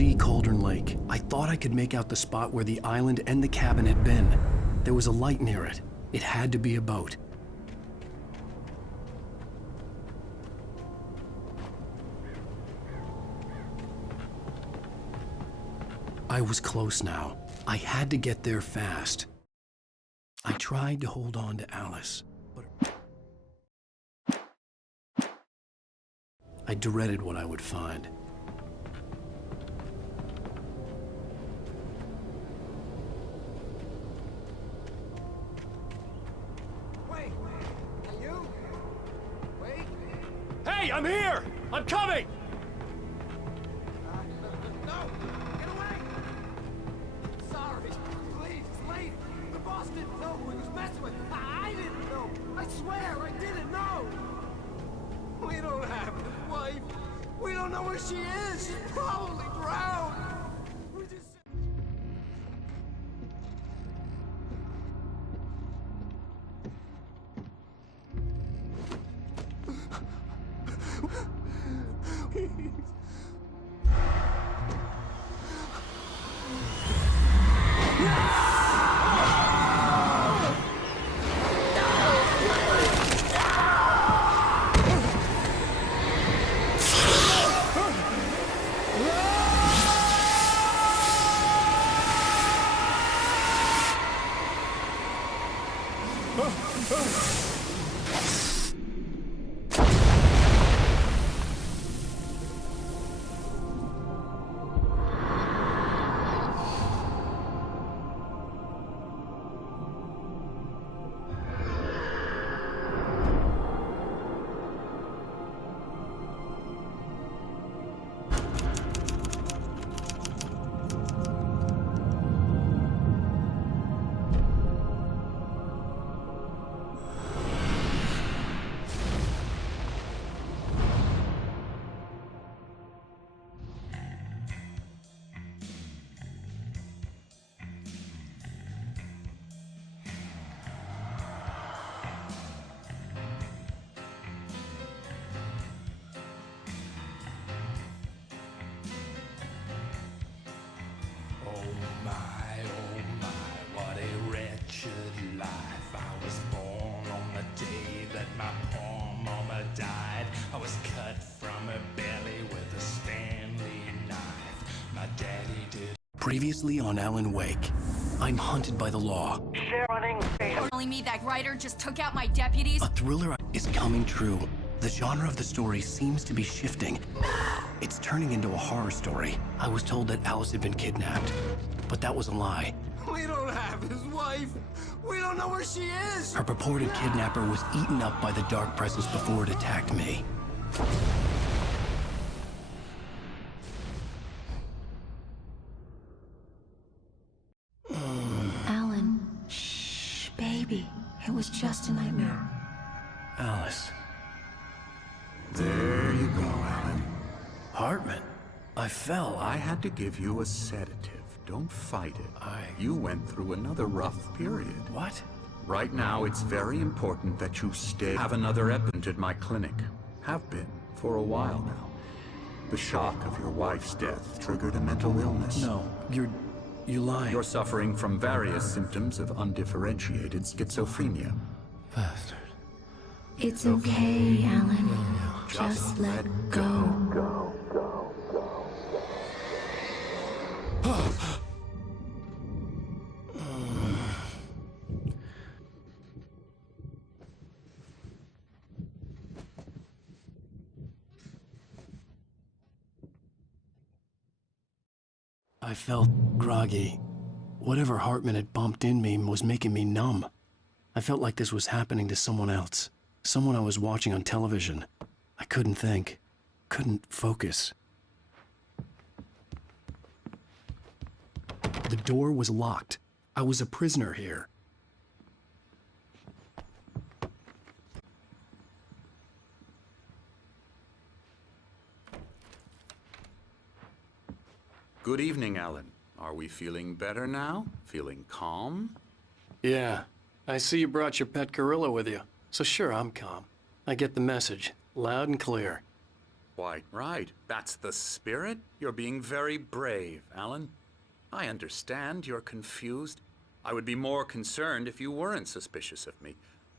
see Cauldron Lake. I thought I could make out the spot where the island and the cabin had been. There was a light near it. It had to be a boat. I was close now. I had to get there fast. I tried to hold on to Alice, but I dreaded what I would find. Wait! Are you? Wait! Hey, I'm here! I'm coming! No! Get away! Sorry. Please, it's late. The boss didn't know who he was messing with. I didn't know. I swear, I didn't know. We don't have his wife. We don't know where she is. She's probably drowned. We just... Oh my, what a wretched life. I was born on the day that my poor mama died. I was cut from her belly with a Stanley knife. My daddy did. Previously on Alan Wake, I'm hunted by the law. Telling me that Ryder just took out my deputies? A thriller is coming true. The genre of the story seems to be shifting. It's turning into a horror story. I was told that Alice had been kidnapped, but that was a lie. We don't have his wife. We don't know where she is. Her purported kidnapper was eaten up by the dark presence before it attacked me. Alan, shh, baby. It was just a nightmare. Alice. There you go, Alan. Hartman. I fell. I had to give you a sedative. Don't fight it. I- You went through another rough period. What? Right now, it's very important that you stay. Have another episode at my clinic. Have been for a while now. The shock of your wife's death triggered a mental illness. No, you're lying. You're suffering from various symptoms of undifferentiated schizophrenia. Bastard. It's okay, Alan. Just let go. I felt groggy. Whatever Hartman had bumped in me was making me numb. I felt like this was happening to someone else. Someone I was watching on television. I couldn't think. Couldn't focus. The door was locked. I was a prisoner here. Good evening, Alan. Are we feeling better now? Feeling calm? Yeah. I see you brought your pet gorilla with you. So sure, I'm calm. I get the message. Loud and clear. quite right. That's the spirit. You're being very brave, Alan. I understand you're confused. I would be more concerned if you weren't suspicious of me.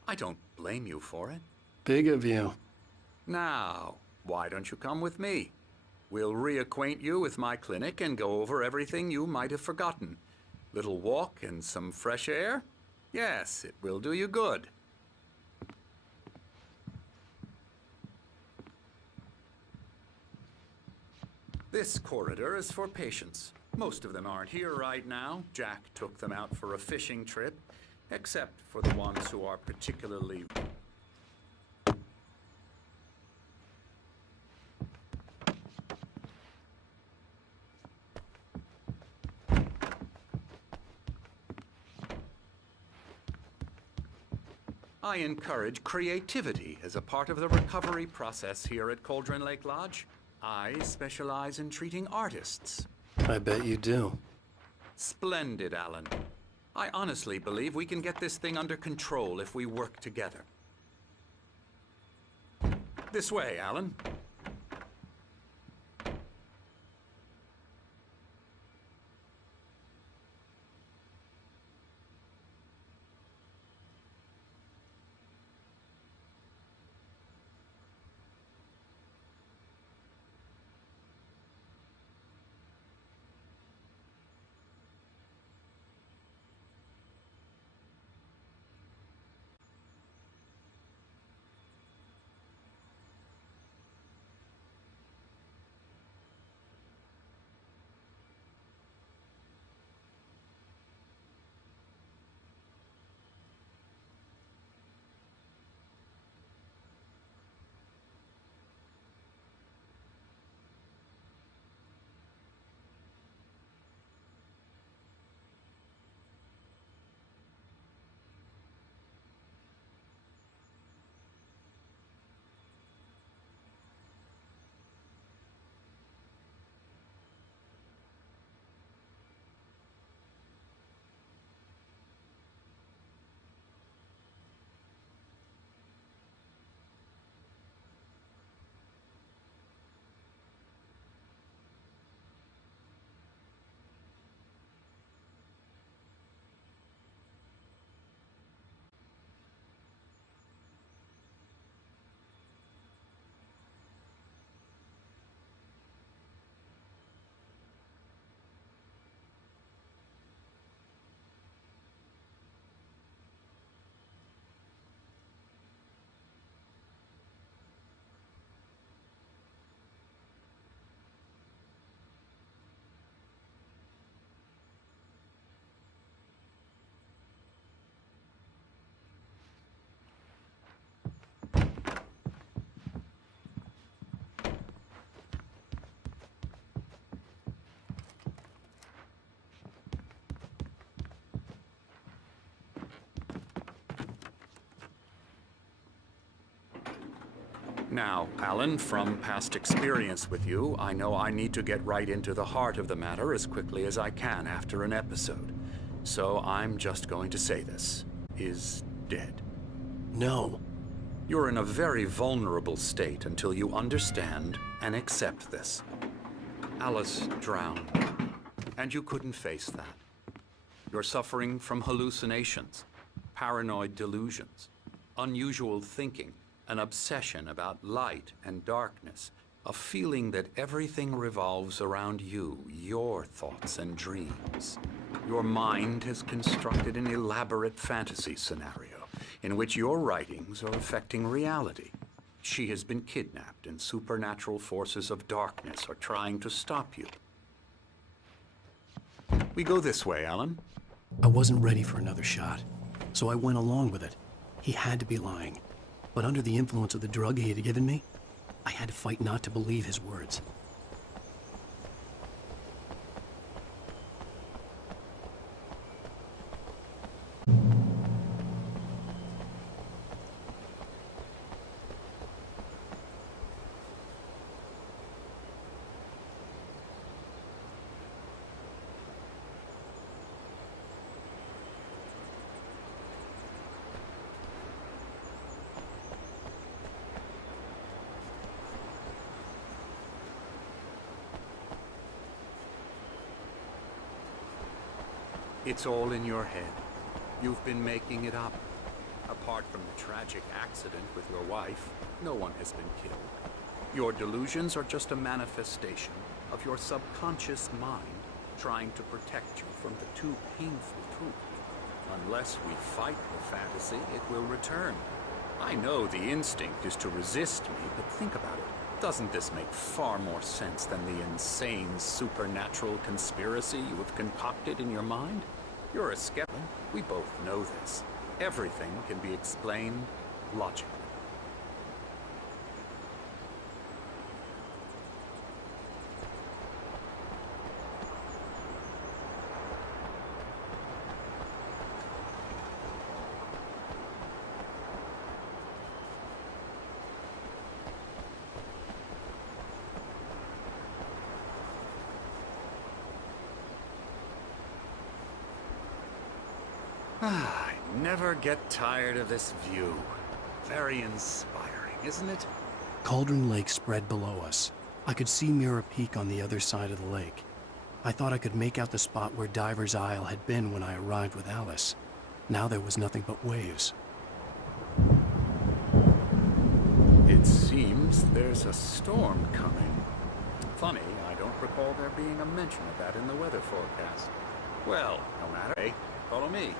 I don't blame you for it. Big of you. Now, why don't you come with me? We'll reacquaint you with my clinic and go over everything you might have forgotten. Little walk and some fresh air? Yes, it will do you good. This corridor is for patients. Most of them aren't here right now. Jack took them out for a fishing trip, except for the ones who are particularly... I encourage creativity as a part of the recovery process here at Cauldron Lake Lodge. I specialize in treating artists. I bet you do. Splendid, Alan. I honestly believe we can get this thing under control if we work together. This way, Alan. Now, Alan, from past experience with you, I know I need to get right into the heart of the matter as quickly as I can after an episode. So I'm just going to say this. Is dead. No. You're in a very vulnerable state until you understand and accept this. Alice drowned, and you couldn't face that. You're suffering from hallucinations, paranoid delusions, unusual thinking, an obsession about light and darkness, a feeling that everything revolves around you, your thoughts and dreams. Your mind has constructed an elaborate fantasy scenario in which your writings are affecting reality. She has been kidnapped and supernatural forces of darkness are trying to stop you. We go this way, Alan. I wasn't ready for another shot, so I went along with it. He had to be lying. But under the influence of the drug he had given me, I had to fight not to believe his words. It's all in your head. You've been making it up. Apart from the tragic accident with your wife, no one has been killed. Your delusions are just a manifestation of your subconscious mind trying to protect you from the too painful truth. Unless we fight the fantasy, it will return. I know the instinct is to resist me, but think about it. Doesn't this make far more sense than the insane supernatural conspiracy you have concocted in your mind? You're a skeptic. We both know this. Everything can be explained logically. I never get tired of this view. Very inspiring, isn't it? Cauldron Lake spread below us. I could see Mirror Peak on the other side of the lake. I thought I could make out the spot where Diver's Isle had been when I arrived with Alice. Now there was nothing but waves. It seems there's a storm coming. Funny, I don't recall there being a mention of that in the weather forecast. Well, no matter. Hey, follow me.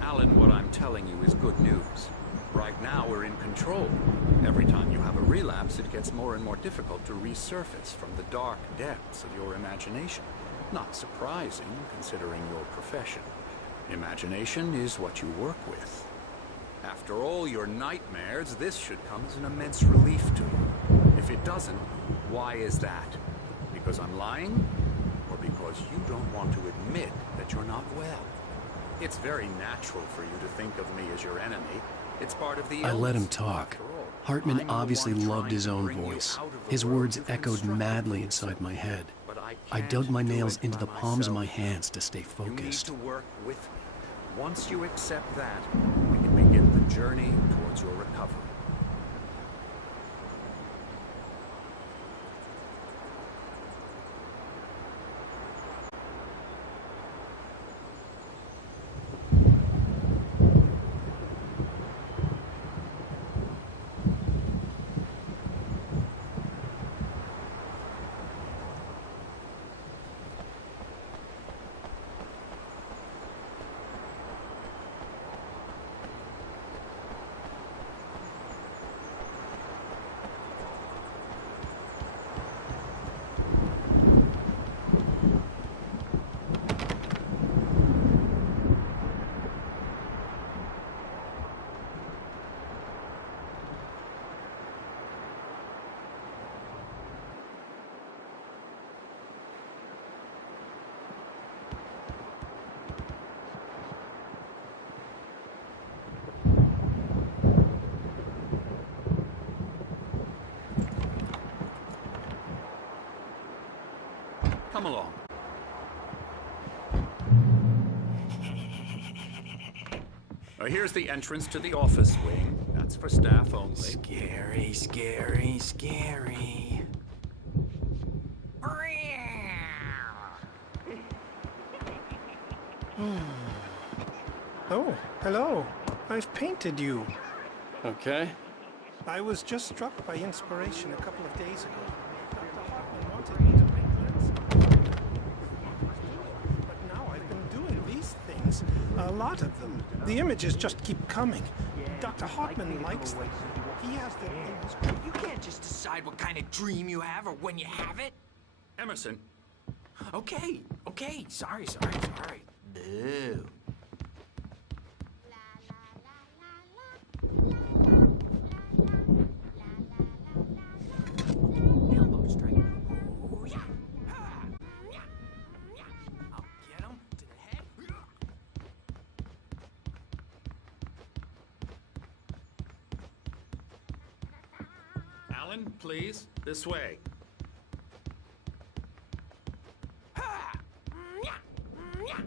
Alan, what I'm telling you is good news. Right now, we're in control. Every time you have a relapse, it gets more and more difficult to resurface from the dark depths of your imagination. Not surprising, considering your profession. Imagination is what you work with. After all your nightmares, this should come as an immense relief to you. If it doesn't, why is that? Because I'm lying? Or because you don't want to admit that you're not well? It's very natural for you to think of me as your enemy. It's part of the I let him illness, talk. after all. Hartman I'm the obviously one loved trying his to own bring you voice. out of the His world words you've echoed constructed madly for inside yourself. my head. But I can't dug my do nails it into by the palms of my myself. hands to stay You need focused. to work with me. Once you accept that, we can begin the journey towards your recovery. Come along. Here's the entrance to the office wing. That's for staff only. Scary, scary, scary. Oh, hello. I've painted you. Okay. I was just struck by inspiration a couple of days ago. Dr. Hartman wanted me to paint landscapes. But now I've been doing these things. A lot of them. The images just keep coming. Dr. Hartman likes them. He has them in his... You can't just decide what kind of dream you have or when you have it. Emerson, Okay, sorry. Boo. Elbow strike. Ooh, yeah. Ha. Yeah. Yeah. I'll get him to the head. Alan, please, this way. Ha. Yeah. Yeah.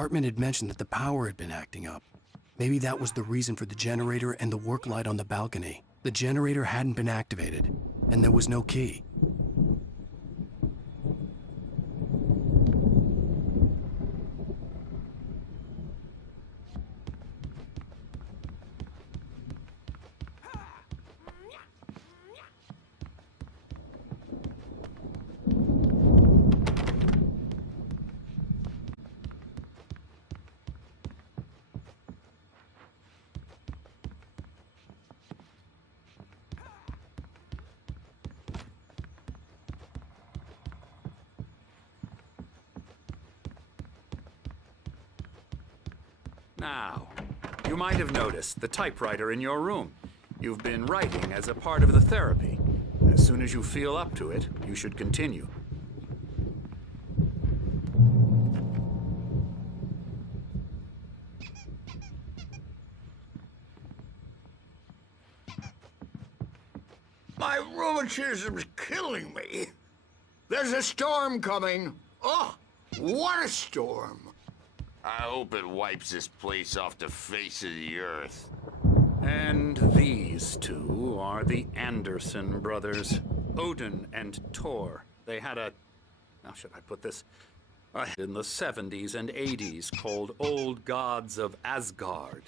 Hartman had mentioned that the power had been acting up. Maybe that was the reason for the generator and the work light on the balcony. The generator hadn't been activated, and there was no key. Now, you might have noticed the typewriter in your room. You've been writing as a part of the therapy. As soon as you feel up to it, you should continue. My rheumatism's killing me. There's a storm coming. Oh, what a storm. I hope it wipes this place off the face of the earth. And these two are the Anderson brothers, Odin and Thor. They had a, how should I put this? In the 70s and 80s called Old Gods of Asgard.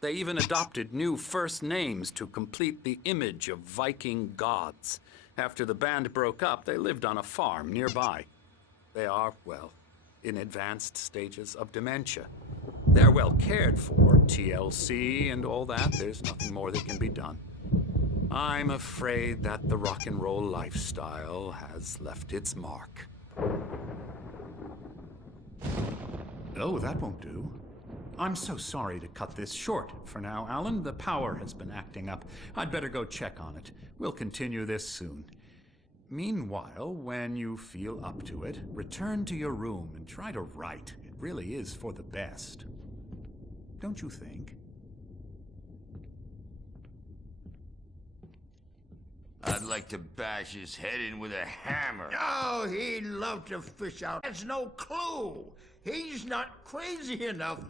They even adopted new first names to complete the image of Viking gods. After the band broke up, they lived on a farm nearby. They are, well, in advanced stages of dementia. They're well cared for, TLC and all that. There's nothing more that can be done. I'm afraid that the rock and roll lifestyle has left its mark. Oh, that won't do. I'm so sorry to cut this short for now, Alan. The power has been acting up. I'd better go check on it. We'll continue this soon. Meanwhile, when you feel up to it, return to your room and try to write. It really is for the best. Don't you think? I'd like to bash his head in with a hammer. Oh, he'd love to fish out. That's no clue. He's not crazy enough.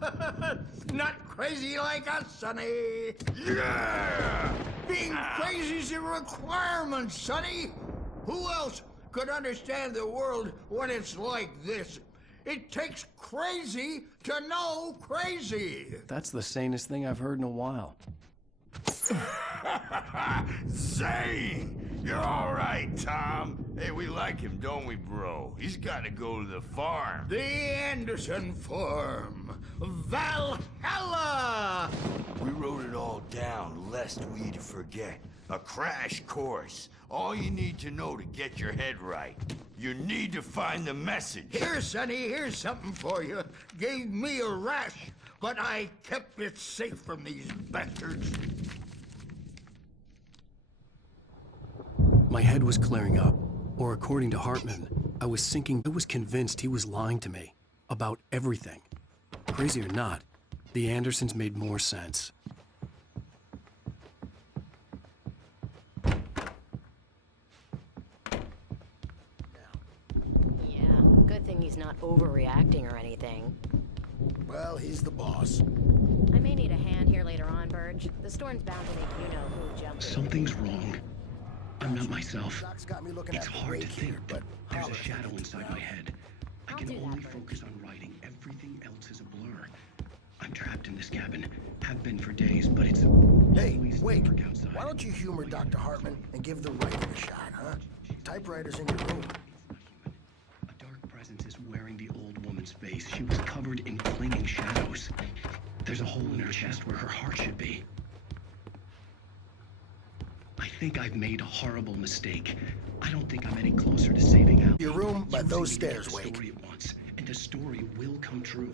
Not crazy like us, Sonny. Yeah! Being crazy's a requirement, Sonny. Who else could understand the world when it's like this? It takes crazy to know crazy. That's the sanest thing I've heard in a while. Zane! You're all right, Tom. Hey, we like him, don't we, bro? He's got to go to the farm. The Anderson Farm. Valhalla! We wrote it all down, lest we forget. A crash course. All you need to know to get your head right. You need to find the message. Here, Sonny, here's something for you. Gave me a rash, but I kept it safe from these bastards. My head was clearing up, or according to Hartman, I was sinking. I was convinced he was lying to me about everything. Crazy or not, the Andersons made more sense. Yeah, good thing he's not overreacting or anything. Well, he's the boss. I may need a hand here later on, Burge. The storm's bound to make you-know-who jump in. Something's wrong. I'm not myself. Doc's got me looking It's at the hard to wake here, think, but but there's a holler. shadow inside my head. I I'll can do that, only Bert. focus on writing. Everything else is a blur. I'm trapped in this cabin. Have been for days, but it's Hey, always Wake, dark outside. why don't you humor Dr. Hartman and give the writing a shot, huh? Typewriter's in your room. A dark presence is wearing the old woman's face. She was covered in clinging shadows. There's a hole in her chest where her heart should be. I think I've made a horrible mistake. I don't think I'm any closer to saving Al. Your room by You those really get stairs, the Wake. story it wants, and the story will come true.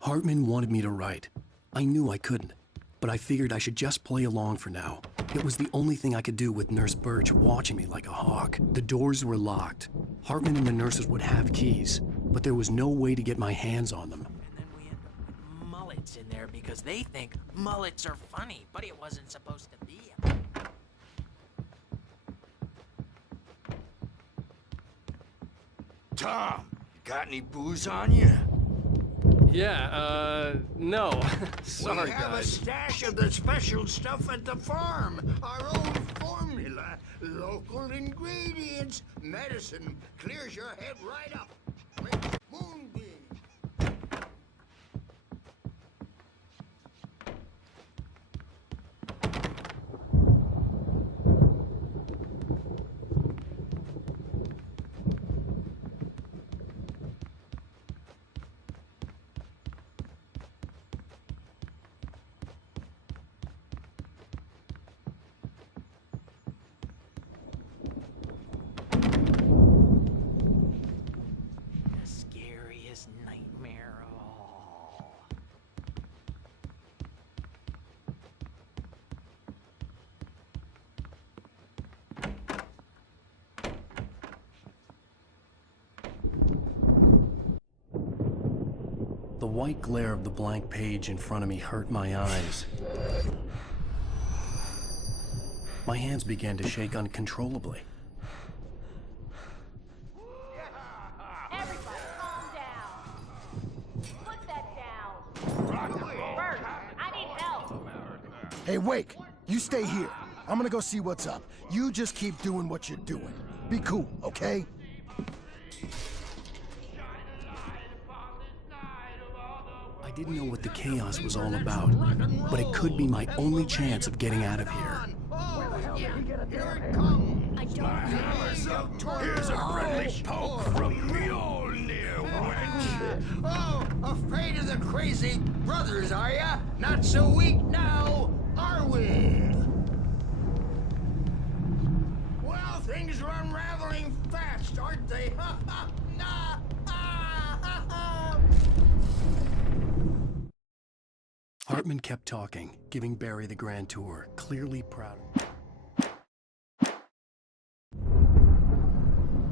Hartman wanted me to write. I knew I couldn't, but I figured I should just play along for now. It was the only thing I could do with Nurse Birch watching me like a hawk. The doors were locked. Hartman and the nurses would have keys, but there was no way to get my hands on them. And then we end up with Mullet. mullets in there because they think mullets are funny, but it wasn't supposed to be. Tom, you got any booze on you? Yeah, no. Sorry, we have guys. a stash of the special stuff at the farm. Our own formula, local ingredients, medicine clears your head right up. Makes moonbeam. The scariest nightmare of all. The white glare of the blank page in front of me hurt my eyes. My hands began to shake uncontrollably. Everybody, calm down. Put that down. Bert, I need help. Hey, Wake, you stay here. I'm gonna go see what's up. You just keep doing what you're doing. Be cool, okay? I didn't know what the chaos was all about, but it could be my only chance of getting out of here. I don't Here's a friendly poke from Mjolnir, wench. Oh, afraid of the crazy brothers, are ya? Not so weak now, are we? Well, things are unraveling fast, aren't they? Ha ha! Nah! Ah, ha, ha. Hartman kept talking, giving Barry the grand tour, clearly proud.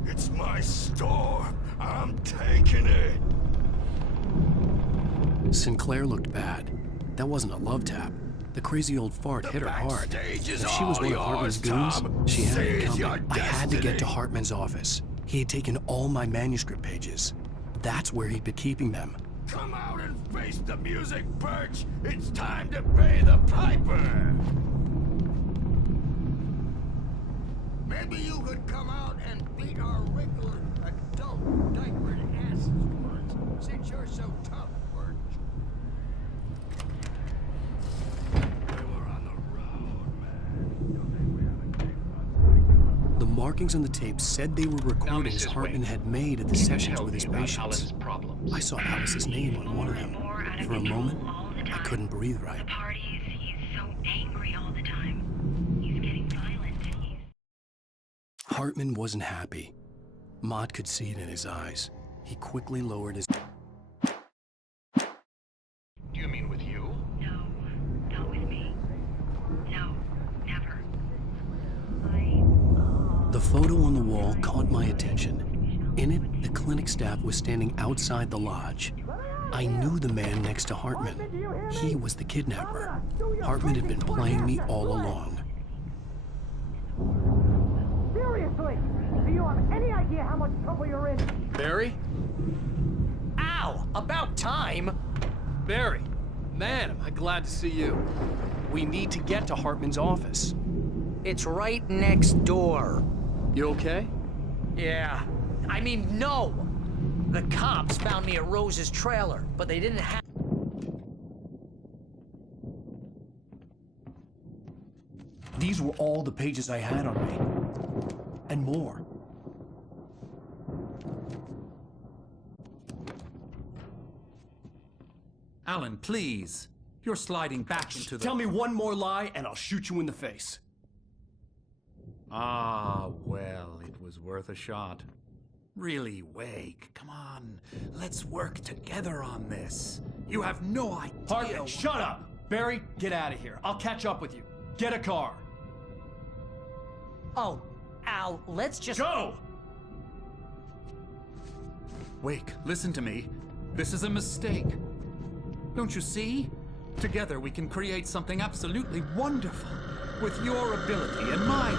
It's my store. I'm taking it. Sinclair looked bad. That wasn't a love tap. The crazy old fart hit her hard. backstage is If she was all one of Hartman's yours, goons, Tom. she had it Seize your coming. I had to get destiny. to Hartman's office. He had taken all my manuscript pages. That's where he'd been keeping them. Come out and face the music, Birch. It's time to pay the piper. Maybe you could come out and beat our wrinkled adult diapered asses once, since you're so tough, Birch. The markings on the tape said they were recordings Hartman had made at the sessions with his patients. I saw Alice's name on one of them. For a moment, I couldn't breathe right. He's so angry all the time. He's getting violent and he's... Hartman wasn't happy. Maude could see it in his eyes. He quickly lowered his... Do you mean with you? No, not with me. No, never. The photo on the wall caught my attention. In it, the clinic staff was standing outside the lodge. I knew the man next to Hartman. He was the kidnapper. Hartman had been playing me all along. Seriously, do you have any idea how much trouble you're in? Barry? Ow! About time! Barry, man, am I glad to see you. We need to get to Hartman's office. It's right next door. You okay? Yeah. I mean, no! The cops found me at Rose's trailer, but they didn't have... These were all the pages I had on me. And more. Alan, please. You're sliding back into the... Tell me one more lie and I'll shoot you in the face. Ah, well, it was worth a shot. Really, Wake, come on. Let's work together on this. You have no idea... Hartman, shut up! Barry, get out of here. I'll catch up with you. Get a car. Oh, Al, let's just... Go! Wake, listen to me. This is a mistake. Don't you see? Together we can create something absolutely wonderful with your ability and mine.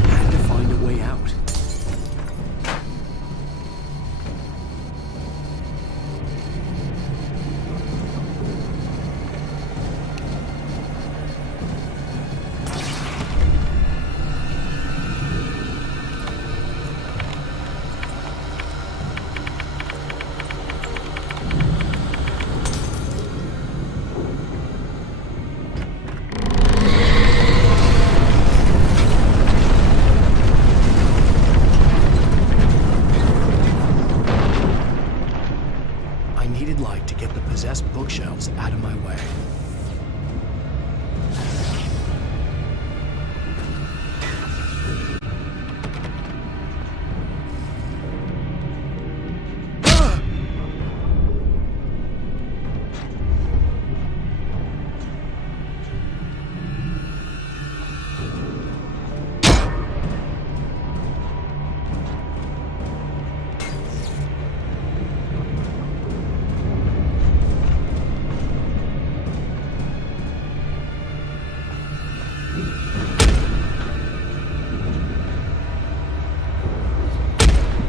I had to find a way out. I needed light to get the possessed bookshelves out of my way.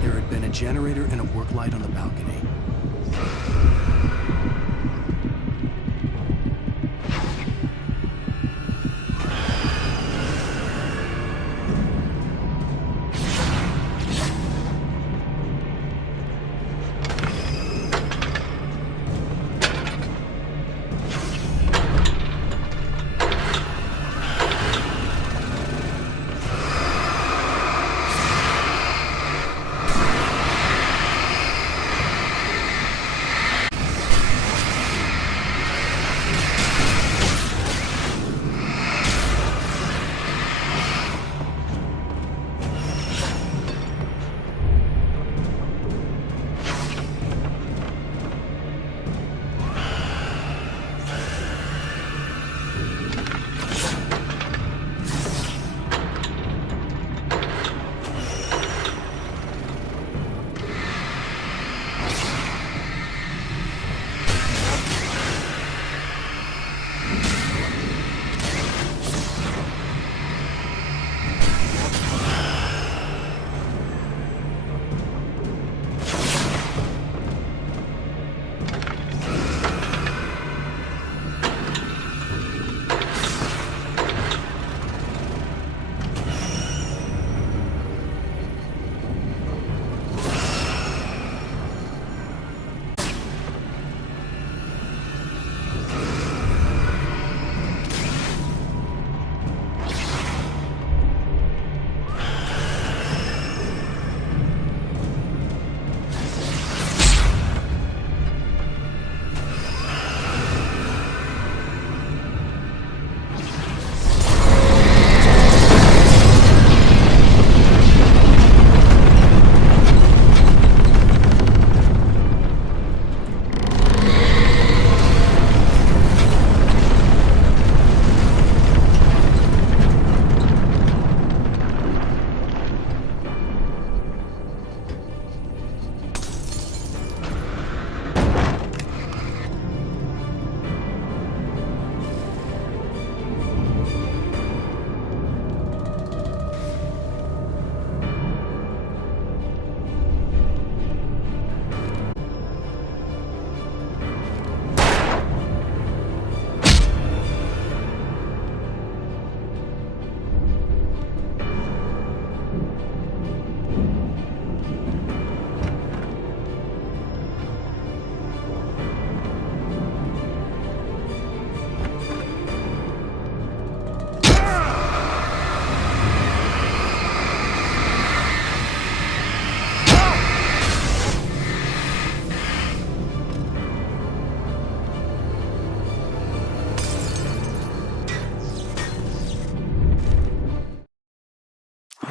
There had been a generator and a work light on the balcony.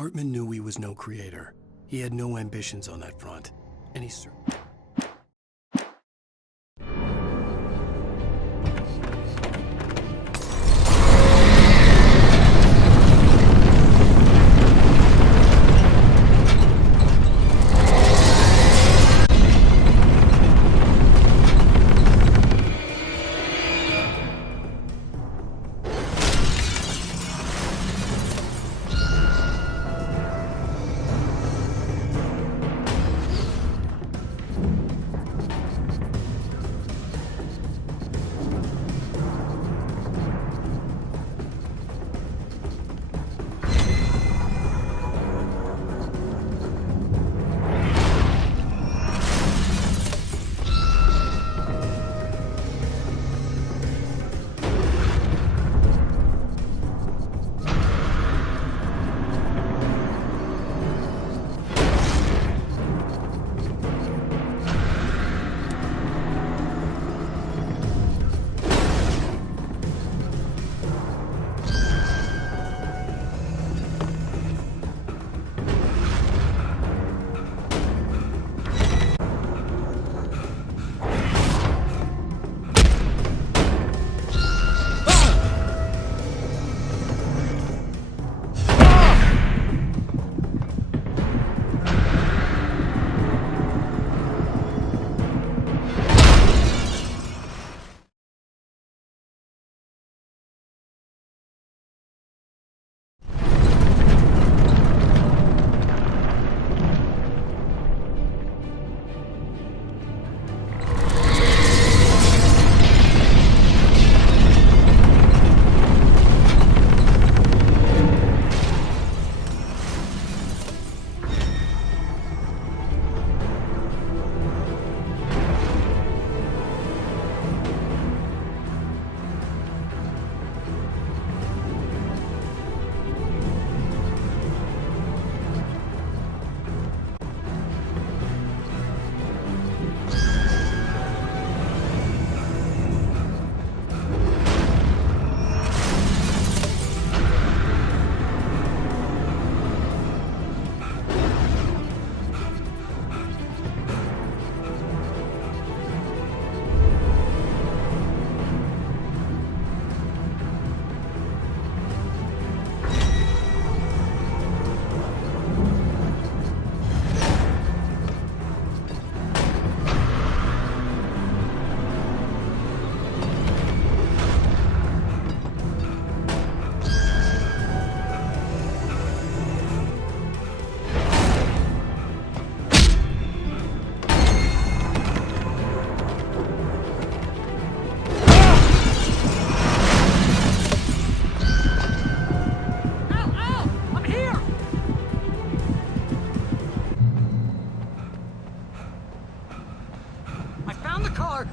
Hartman knew he was no creator. He had no ambitions on that front. And he certainly...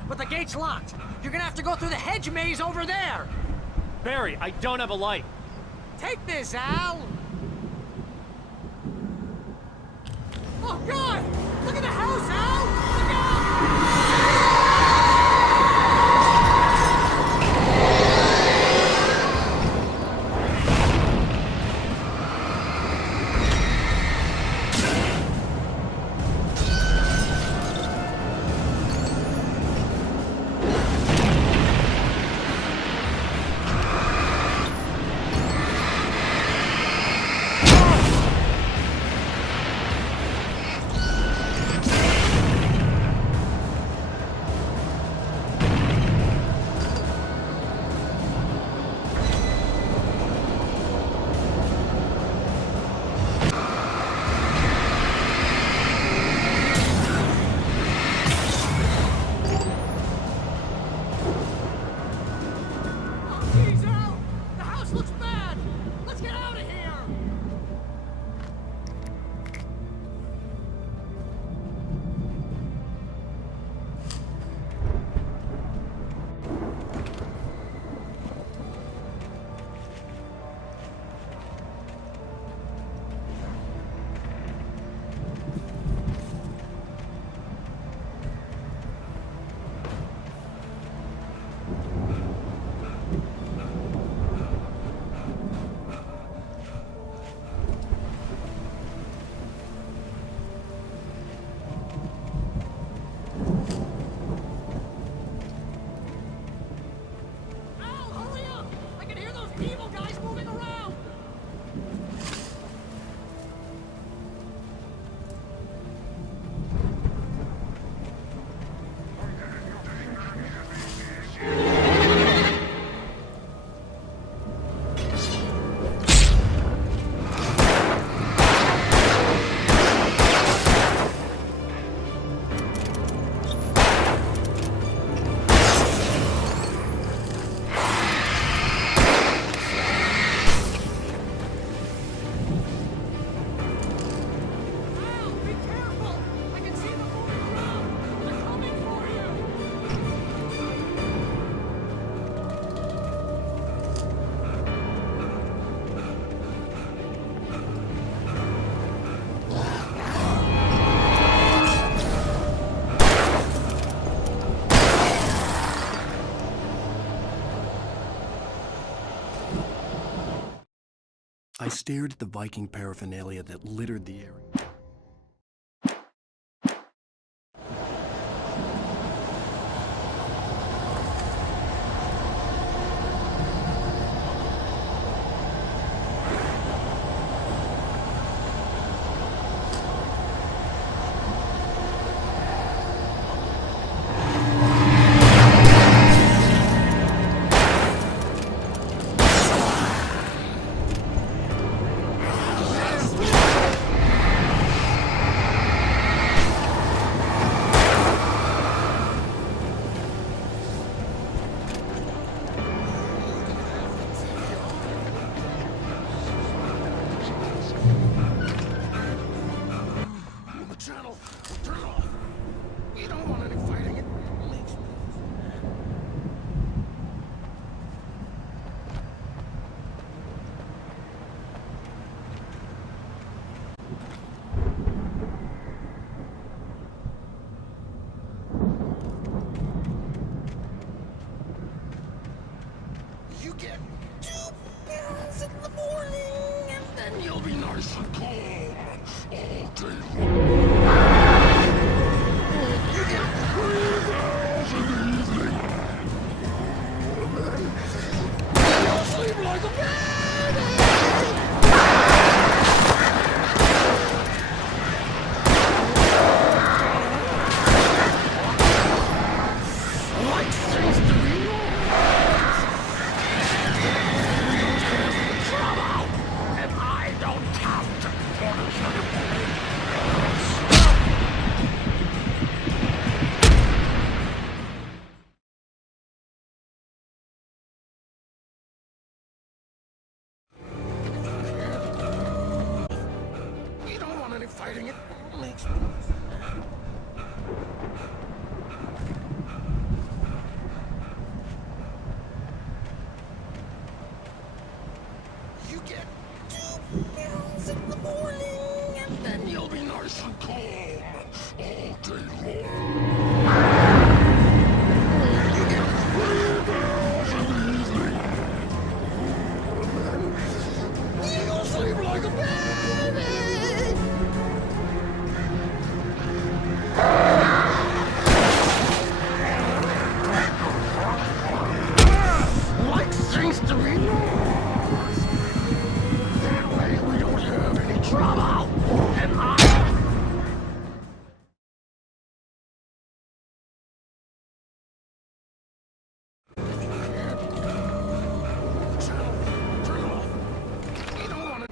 but the gate's locked. You're gonna have to go through the hedge maze over there. Barry, I don't have a light. Take this, Al. Oh, God! Look at the house, Al! Look out! I stared at the Viking paraphernalia that littered the area. Fighting it makes me... You get 2 pills in the morning, and then you'll be nice and calm all day long. You get 3 pills in the evening, and then you'll sleep like a baby. Like things to be yours. That way we don't have any trouble. And turn it off. We don't want to...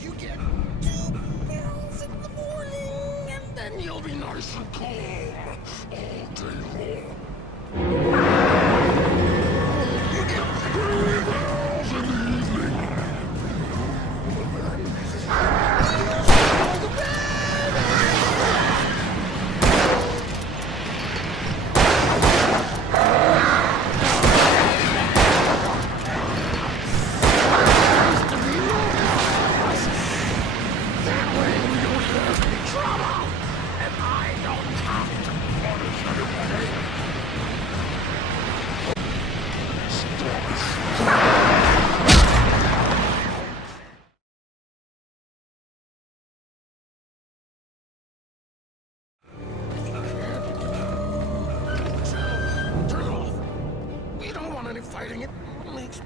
You get 2 pills in the morning, and then you'll be nice and calm all day long. You get 3 pills in the evening, and then you'll sleep like a baby. That way we don't have any trouble, and I don't have to punish anybody. Turn it off. We don't want any fighting. It makes me...